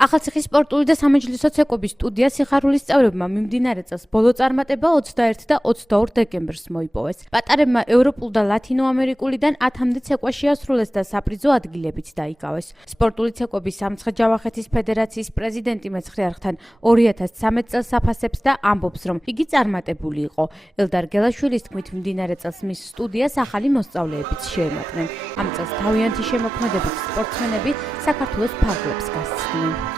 ახალციხის სპორტული და სამეჯლისო ცეკვების სტუდია სიხარულის წევრებმა მიმდინარე წელს ბოლო წარმატება 21 და 22 დეკემბერს მოიპოვეს. პატარებმა ევროპულ და ლათინო ამერიკულიდან 10-მდე ცეკვა შეასრულეს და საპრიზო ადგილებიც დაიკავეს. სპორტული ცეკვების სამცხე-ჯავახეთის ფედერაციის პრეზიდენტი მეცხრე არხთან 2013 წელს აფასებს და ამბობს, რომ იგი წარმატებული იყო. ელდარ გელაშვილის თქმით, მიმდინარე წელს მის სტუდიას ახალი მოსწავლეებიც შეემატნენ. ამ წელს თავიანთი შემოქმედებით სპორტსმენები საქართველოს ფარგლებს გასცდნენ.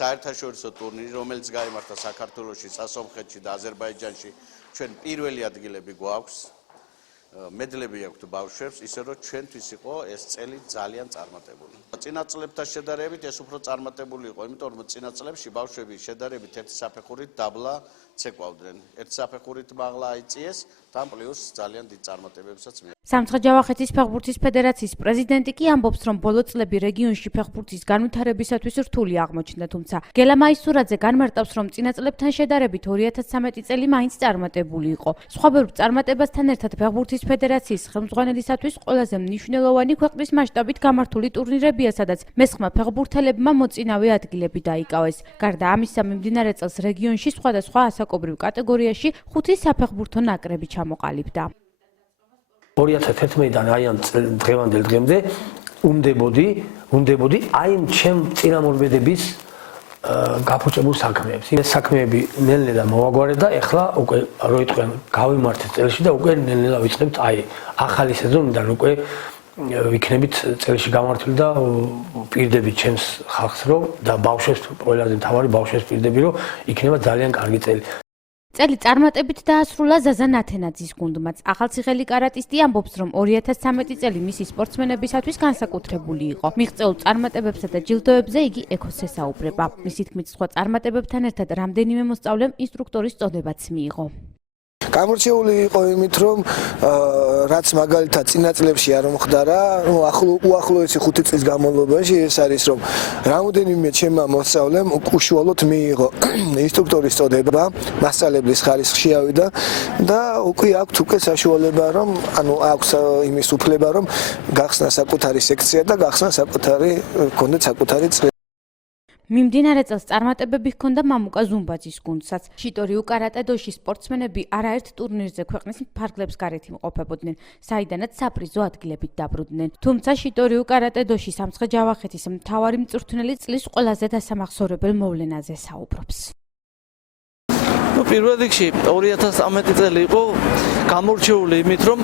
საერთაშორისო ტურნირი, რომელიც გაიმართა საქართველოში, სასომხეთში და აზერბაიჯანში, ჩვენ პირველი ადგილები გვაქვს. მედლები აქვთ ბავშვებს, ისე რომ ჩვენთვის იყო ეს წელი ძალიან წარმატებული. წინა წლებთან შედარებით ეს უფრო წარმატებული იყო, იმიტომ რომ წინა წლებში ბავშვები შედარებით ერთი საფეხურით დაბლა ცეკვავდნენ. ერთი საფეხურით მაღლა აიწიეს, თან პლუს ძალიან დიდ წარმატებებსაც მიიღო. სამცხე-ჯავახეთის ფეხბურთის ფედერაციის პრეზიდენტი კი ამბობს, რომ ბოლო წლები რეგიონში ფეხბურთის განვითარებისათვის რთული აღმოჩნდა, თუმცა გელა მაისურაძე განმარტავს, რომ წინა წლებთან შედარებით 2013 წელი მაინც წარმატებული იყო. სხვა ბევრ წარმატებასთან ერთად ფეხბურთის ფედერაციის ხელმძღვანელისათვის ყველაზე მნიშვნელოვანი ქვეყნის მასშტაბით გამართული ტურნირებია, სადაც მესხმა ფეხბურთელებმა მოწინავე ადგილები დაიკავეს. გარდა ამისა, მიმდინარე წელს რეგიონში სხვადასხვა ასაკობრივ კატეგორიაში 5 საფეხბურთო ნაკრები ჩამოყალიბდა. 2011-დან აი ამ დღევანდელ დღემდე უნდებოდი აი ჩემ წინამორბედების გაფუჭებულ საქმეებს. ეს საქმეები ნელ-ნელა მოვაგვარეთ და ეხლა უკვე რო იტყვიან გავიმართეთ წელში და უკვე ნელ-ნელა ვიწყებთ აი ახალი სეზონიდან უკვე ვიქნებით წელში გამართული და პირდებით ჩემს ხალხს რომ და ბავშვებს ყველაზე მთავარი ბავშვებს პირდები რომ იქნება ძალიან კარგი წელი. წელი წარმატებით დაასრულა ზაზა ნათენაძის გუნდმაც. ახალციხელი კარატისტი ამბობს, რომ 2013 წელი მისი სპორტსმენებისათვის განსაკუთრებული იყო. მიღწეულ წარმატებებსა და ჯილდოებზე იგი ეკოს ესაუბრება. მისი თქმით, სხვა წარმატებებთან ერთად რამდენიმე მოსწავლემ ინსტრუქტორის წოდებაც მიიღო. გამორჩეული იყო იმით, რომ რაც მაგალითად წინა წლებში არ მომხდარა, უახლოესი 5 წლის განმავლობაში ეს არის, რომ რამოდენიმე ჩემმა მოსწავლემ უშუალოდ მიიღო ინსტრუქტორის წოდება, მასწავლებლის ხარისხში ავიდა და უკვე აქვთ საშუალება, რომ აქვს იმის უფლება, რომ გახსნა საკუთარი სექცია და გახსნა ჰქონდეთ საკუთარი წრე. მიმდინარე წელს წარმატებები ჰქონდა მამუკა ზუმბაძის გუნდსაც. შიტორიუ კარატე-დოში სპორტსმენები არაერთ ტურნირზე ქვეყნის ფარგლებს გარეთ იმყოფებოდნენ, საიდანაც საპრიზო ადგილებით დაბრუნდნენ. თუმცა შიტორიუ კარატე-დოში სამცხე-ჯავახეთის მთავარი მწვრთნელი წლის ყველაზე დასამახსოვრებელ მოვლენაზე საუბრობს. პირველ რიგში 2013 წელი იყო გამორჩეული იმით, რომ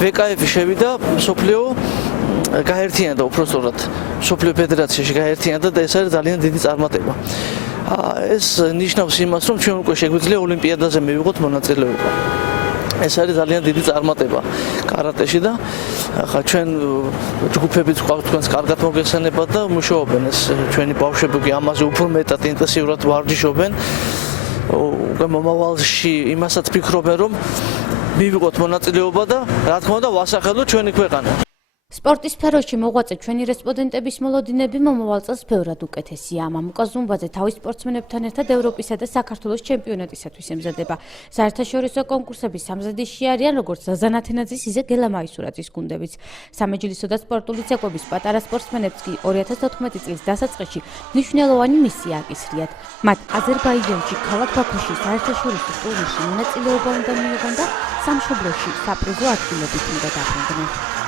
VKF შევიდა მსოფლიო გაერთიანდა უпроსტად სოფლიო ფედერაციაში გაერთიანდა და ეს არის ძალიან დიდი წარმატება. ეს ნიშნავს იმას, რომ ჩვენ უკვე შეგვიძლია ოლიმპიადაზე მივიღოთ მონაწილეობა. ეს არის ძალიან დიდი წარმატება კარატეში და ახლა ჩვენ ჯგუფებით ვყავთ თქვენს კარგად მოგეხსენებათ და მუშაობენ ეს ჩვენი ბავშვები კი ამაზე უფრო მეტად ინტენსიურად ვარჯიშობენ. უკვე მომავალში იმასაც ფიქრობენ, რომ მივიღოთ მონაწილეობა და რა თქმა უნდა ვასახელოთ ჩვენი ქვეყანა. სპორტის სფეროში მოღვაწე ჩვენი რესპონდენტების მოლოდინები მომავალ წელს ბევრად უკეთესია. მამუკა ზუმბაძე თავის სპორტსმენებთან ერთად ევროპისა და საქართველოს ჩემპიონატისათვის ემზადება. საერთაშორისო კონკურსების სამზადისში არიან როგორც ზაზა ნათენაძის, ისე გელა მაისურაძის გუნდებიც. სამეჯლისო და სპორტული ცეკვების პატარა სპორტსმენებს კი 2014 წლის დასაწყისში მნიშვნელოვანი მისია აკისრიათ. მათ აზერბაიჯანში ქალაქ ბაქოში საერთაშორისო ტურნირში მონაწილეობა უნდა მიიღონ და სამშობლოში საპრიზო ადგილებით უნდა დაბრუნდნენ.